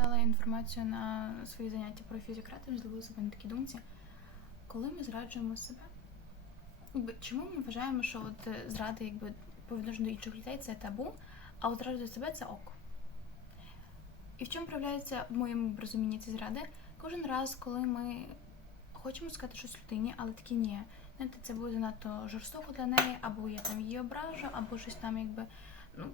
читала інформацію на свої заняття про фізіократію, зловила себе на такій думці. Коли ми зраджуємо себе? Чому ми вважаємо, що от е, зради якби, по відношенню до інших людей це табу, а от зради себе це ок? І в чому проявляється в моєму розумінні ці зради? Кожен раз, коли ми хочемо сказати щось людині, але такі ні, знаєте, це буде занадто жорстоко для неї, або я там її ображу, або щось там якби ну,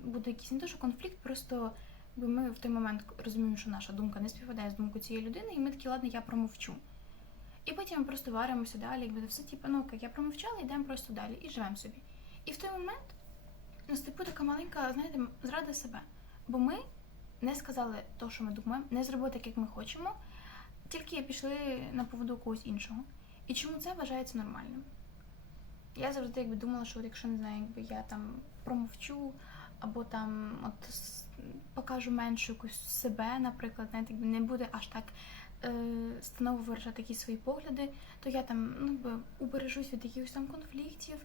буде якийсь не то, що конфлікт, просто якби ми в той момент розуміємо, що наша думка не співпадає з думкою цієї людини, і ми такі, ладно, я промовчу. І потім ми просто варимося далі, якби все типу, ну як я промовчала, йдемо просто далі і живемо собі. І в той момент у нас типу така маленька, знаєте, зрада себе. Бо ми не сказали то, що ми думаємо, не зробили так, як ми хочемо, тільки пішли на поводу когось іншого. І чому це вважається нормальним? Я завжди якби думала, що от якщо не знаю, якби я там промовчу, або там от покажу меншу якусь себе, наприклад, навіть якби не буде аж так е, станово виражати якісь свої погляди, то я там ну, би, убережусь від якихось там конфліктів,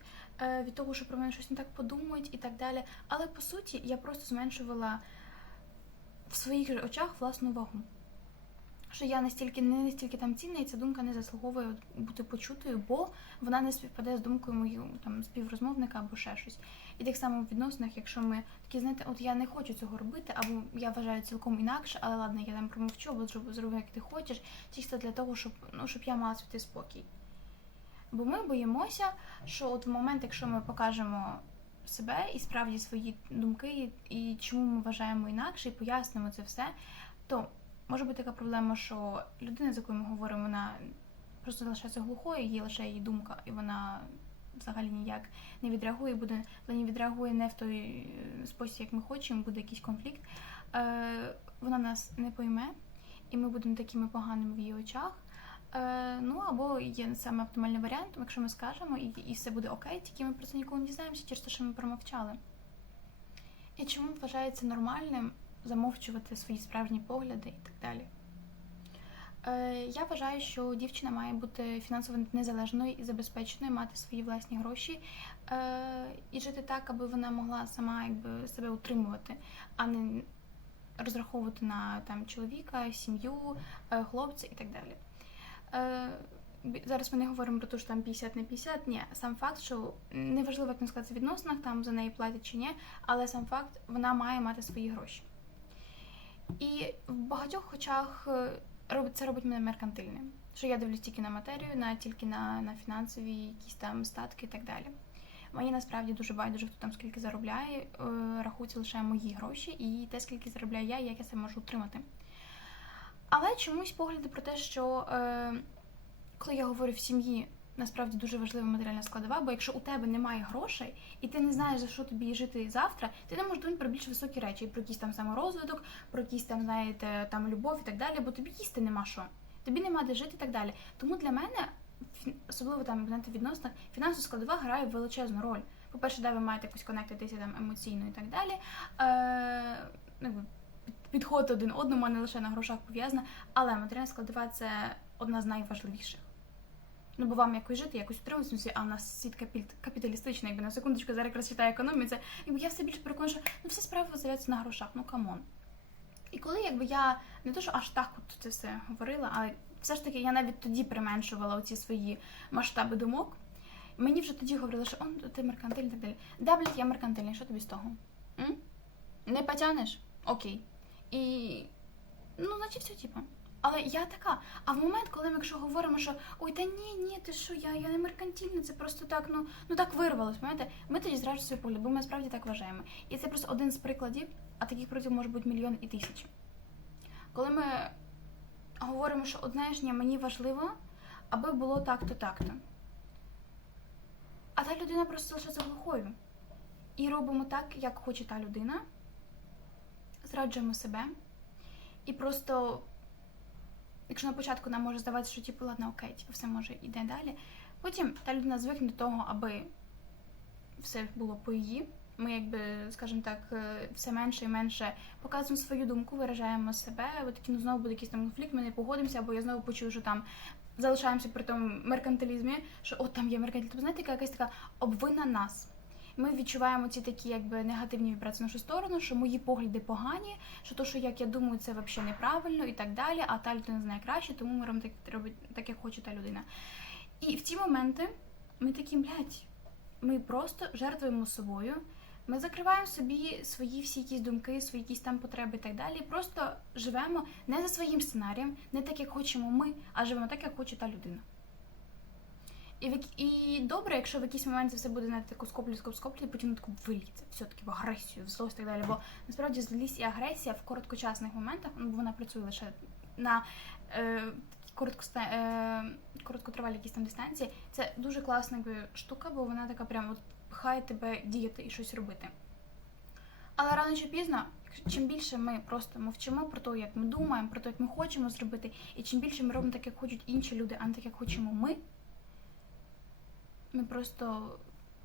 е, від того, що про мене щось не так подумають і так далі. Але по суті я просто зменшувала в своїх же очах власну вагу. Що я настільки не настільки там цінна, і ця думка не заслуговує бути почутою, бо вона не співпадає з думкою мою там співрозмовника або ще щось. І так само в відносинах, якщо ми такі, знаєте, от я не хочу цього робити, або я вважаю цілком інакше, але ладно, я там промовчу, або зроблю як ти хочеш, чисто для того, щоб ну щоб я мала свій спокій. Бо ми боїмося, що от в момент, якщо ми покажемо себе і справді свої думки, і чому ми вважаємо інакше, і пояснимо це все, то може бути така проблема, що людина, з якою ми говоримо, вона просто залишається глухою, є лише її думка, і вона взагалі ніяк не відреагує, буде не відреагує не в той е, спосіб, як ми хочемо, буде якийсь конфлікт. Е, вона нас не пойме, і ми будемо такими поганими в її очах. Е, ну або є саме оптимальний варіант, якщо ми скажемо, і, і все буде окей, тільки ми про це ніколи не дізнаємося через те, що ми промовчали. І чому вважається нормальним замовчувати свої справжні погляди і так далі? Е, я вважаю, що дівчина має бути фінансово незалежною і забезпеченою, мати свої власні гроші е, і жити так, аби вона могла сама якби, себе утримувати, а не розраховувати на там чоловіка, сім'ю, е, хлопця і так далі. Зараз ми не говоримо про те, що там 50 на 50, ні, сам факт, що неважливо, як сказати в відносинах, там за неї платять чи ні, але сам факт, вона має мати свої гроші. І в багатьох очах е, це робить мене меркантильним. Що я дивлюсь тільки на матерію, на тільки на, на фінансові якісь там статки і так далі. Мені насправді дуже байдуже, хто там скільки заробляє, е, рахуються лише мої гроші і те, скільки заробляю я, і як я це можу утримати. Але чомусь погляди про те, що е, коли я говорю в сім'ї, насправді дуже важлива матеріальна складова, бо якщо у тебе немає грошей, і ти не знаєш, за що тобі жити завтра, ти не можеш думати про більш високі речі, про якийсь там саморозвиток, про якісь там, знаєте, там любов і так далі, бо тобі їсти нема що. Тобі нема де жити і так далі. Тому для мене, особливо там знаєте, в відносинах, фінансова складова грає величезну роль. По-перше, де ви маєте якось конектитися там емоційно і так далі. Е, ну, підходити один одному, а не лише на грошах пов'язана. Але матеріальна складова це одна з найважливіших. Ну, бо вам якось жити, якось утримуватися, а в нас світ капі- капіталістичний, якби на секундочку зараз якраз читаю економію, це якби я все більше переконана, що ну всі справи з'являються на грошах, ну камон. І коли якби я не то, що аж так от це все говорила, але все ж таки я навіть тоді применшувала оці свої масштаби думок. Мені вже тоді говорили, що он ти меркантильний так далі. Да, блядь, я меркантильний, що тобі з того? М? Не потягнеш? Окей. І ну, значить, все, типу. Але я така. А в момент, коли ми якщо говоримо, що ой, та ні, ні, ти що, я, я не меркантильна, це просто так, ну, ну так вирвалось, пам'ятаєте? Ми тоді зразу свій погляд, бо ми справді так вважаємо. І це просто один з прикладів, а таких прикладів може бути мільйон і тисячі. Коли ми говоримо, що одне ж ні, мені важливо, аби було так-то, так-то. А та людина просто залишається глухою. І робимо так, як хоче та людина, зраджуємо себе. І просто, якщо на початку нам може здаватися, що типу, ладно, окей, типу, все може йде далі. Потім та людина звикне до того, аби все було по її. Ми, якби, скажімо так, е, все менше і менше показуємо свою думку, виражаємо себе. От ну знову буде якийсь там конфлікт, ми не погодимося, або я знову почую, що там залишаємося при тому меркантилізмі, що от там є меркантилізм. Тобто, знаєте, яка якась така обвина нас. Ми відчуваємо ці такі якби негативні вібрації нашу сторону, що мої погляди погані, що то, що як я думаю, це взагалі неправильно і так далі. А та людина знає краще, тому ми робимо так, робить так, як хоче та людина. І в ці моменти ми такі, блядь, ми просто жертвуємо собою. Ми закриваємо собі свої всі якісь думки, свої якісь там потреби і так далі. Просто живемо не за своїм сценарієм, не так, як хочемо ми, а живемо так, як хоче та людина. І, в, і добре, якщо в якийсь момент це все буде знаєте, таку скоплю, скоплю, скоплю, і потім таку виліться, все-таки в агресію, в злость і так далі. Бо насправді злість і агресія в короткочасних моментах, ну, бо вона працює лише на е, короткоста, е, короткотривалій якісь там дистанції. Це дуже класна якби, штука, бо вона така прям от пхає тебе діяти і щось робити. Але рано чи пізно, чим більше ми просто мовчимо про те, як ми думаємо, про те, як ми хочемо зробити, і чим більше ми робимо так, як хочуть інші люди, а не так, як хочемо ми, ми просто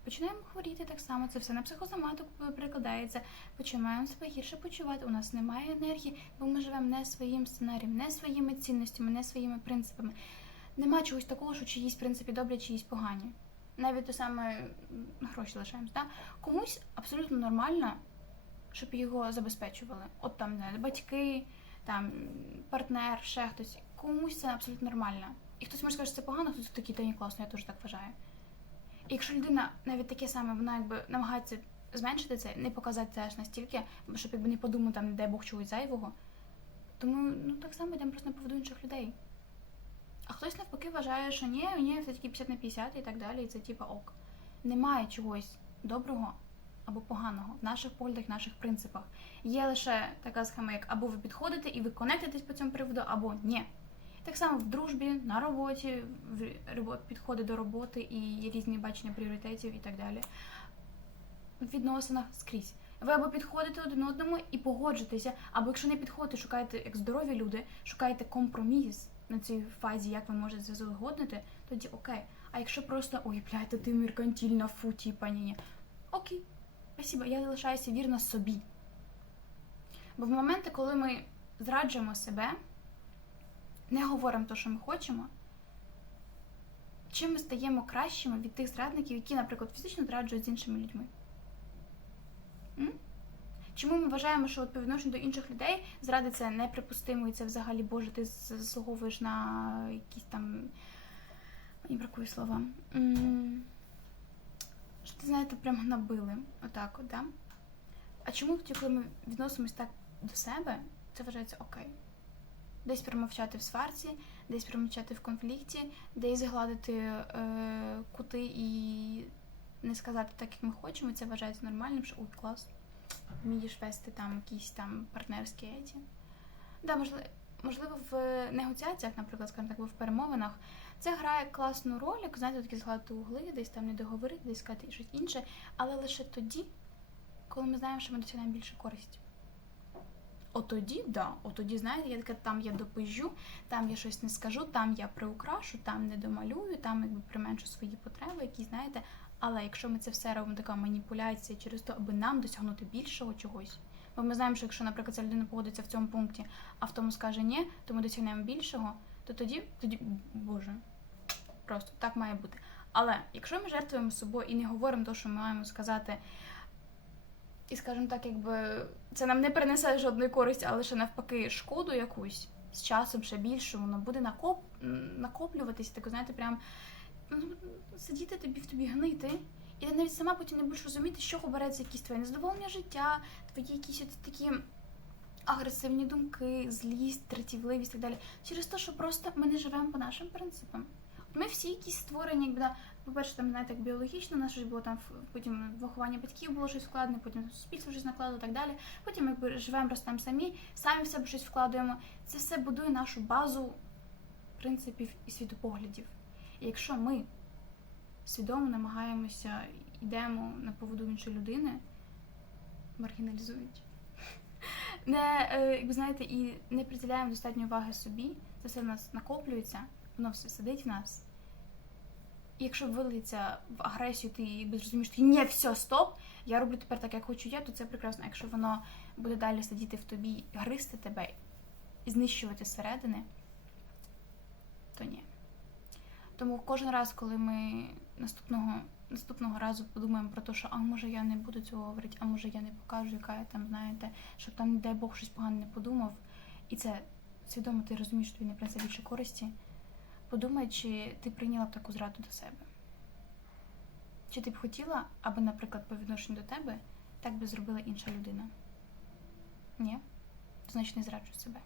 починаємо хворіти так само. Це все на психосоматику перекладається. Починаємо себе гірше почувати. У нас немає енергії, бо ми живемо не своїм сценарієм, не своїми цінностями, не своїми принципами. Нема чогось такого, що чиїсь принципі добрі, чиїсь погані. Навіть те саме гроші лишаємось. Да? Комусь абсолютно нормально, щоб його забезпечували. От там не батьки, там партнер, ще хтось. Комусь це абсолютно нормально. І хтось може сказати, що це погано, хтось такий, та ні, класно, я теж так вважаю. Якщо людина навіть таке саме, вона якби намагається зменшити це, не показати це аж настільки, щоб якби не подумав там, не дай Бог чогось зайвого. Тому ну так само йдемо просто на поводу інших людей. А хтось навпаки вважає, що ні, ні, все таки 50 на 50 і так далі, і це типа ок. Немає чогось доброго або поганого в наших поглядах, наших принципах. Є лише така схема, як або ви підходите і ви конектитесь по цьому приводу, або ні. Так само в дружбі, на роботі, в підходи до роботи і різні бачення пріоритетів і так далі. В відносинах скрізь. Ви або підходите один одному і погоджуєтеся, або якщо не підходите, шукаєте як здорові люди, шукаєте компроміс на цій фазі, як ви можете це узгоднити, тоді окей. А якщо просто ой, блядь, та ти меркантільна, фу, типа, ні, ні. Окей, спасибо, я залишаюся вірна собі. Бо в моменти, коли ми зраджуємо себе, не говоримо те, що ми хочемо, чим ми стаємо кращими від тих зрадників, які, наприклад, фізично зраджують з іншими людьми? М? Чому ми вважаємо, що по відношенню до інших людей зради це неприпустимо і це взагалі Боже, ти заслуговуєш на якісь там. Мені бракує слова. Що ти знаєте, прямо набили. Отак, от, да? А чому коли ми відносимось так до себе, це вважається окей? Десь промовчати в сварці, десь промовчати в конфлікті, десь згладити е, кути і не сказати так, як ми хочемо, це вважається нормальним, що ой, клас, вмієш вести там якісь там партнерські еті. Да, можливо, можливо, в негоціаціях, наприклад, скажімо так, в перемовинах, це грає класну роль, як знаєте, такі згладити угли, десь там не договорити, десь сказати щось інше, але лише тоді, коли ми знаємо, що ми досягаємо більше користі. От тоді, да, от тоді, знаєте, я така, там я допижу, там я щось не скажу, там я приукрашу, там не домалюю, там якби применшу свої потреби, які знаєте. Але якщо ми це все робимо така маніпуляція через те, аби нам досягнути більшого чогось, бо ми знаємо, що якщо, наприклад, ця людина погодиться в цьому пункті, а в тому скаже ні, то ми досягнемо більшого, то тоді, тоді, боже, просто так має бути. Але якщо ми жертвуємо собою і не говоримо те, що ми маємо сказати, і скажімо так, якби це нам не принесе жодної користі, а лише навпаки шкоду якусь з часом ще більше, воно буде накоп... накоплюватись, так знаєте, прям ну, сидіти тобі в тобі гнити. І ти навіть сама потім не будеш розуміти, з чого береться якісь твоє незадоволення життя, твої якісь от такі агресивні думки, злість, тратівливість і так далі. Через те, що просто ми не живемо по нашим принципам. Ми всі якісь створені, якби да, по-перше, там знаєте, як біологічно, у нас щось було там потім виховання батьків було щось вкладне, потім суспільство щось накладало і так далі. Потім якби живемо, ростемо самі, самі в себе щось вкладаємо. Це все будує нашу базу принципів і світопоглядів. І якщо ми свідомо намагаємося, йдемо на поводу іншої людини, маргіналізують. Не, е, як ви знаєте, і не приділяємо достатньо уваги собі, це все в нас накоплюється, воно все сидить в нас. Якщо вилиться в агресію, ти якби зрозумієш, що ні, все, стоп, я роблю тепер так, як хочу я, то це прекрасно. Якщо воно буде далі сидіти в тобі, гризти тебе і знищувати зсередини, то ні. Тому кожен раз, коли ми наступного наступного разу подумаємо про те, що а може я не буду цього говорити, а може я не покажу, яка я там, знаєте, щоб там, не дай Бог, щось погане не подумав. І це свідомо ти розумієш, що тобі не принесе більше користі. Подумай, чи ти прийняла б таку зраду до себе. Чи ти б хотіла, аби, наприклад, по відношенню до тебе так би зробила інша людина? Ні? Значить, не зраджуй себе.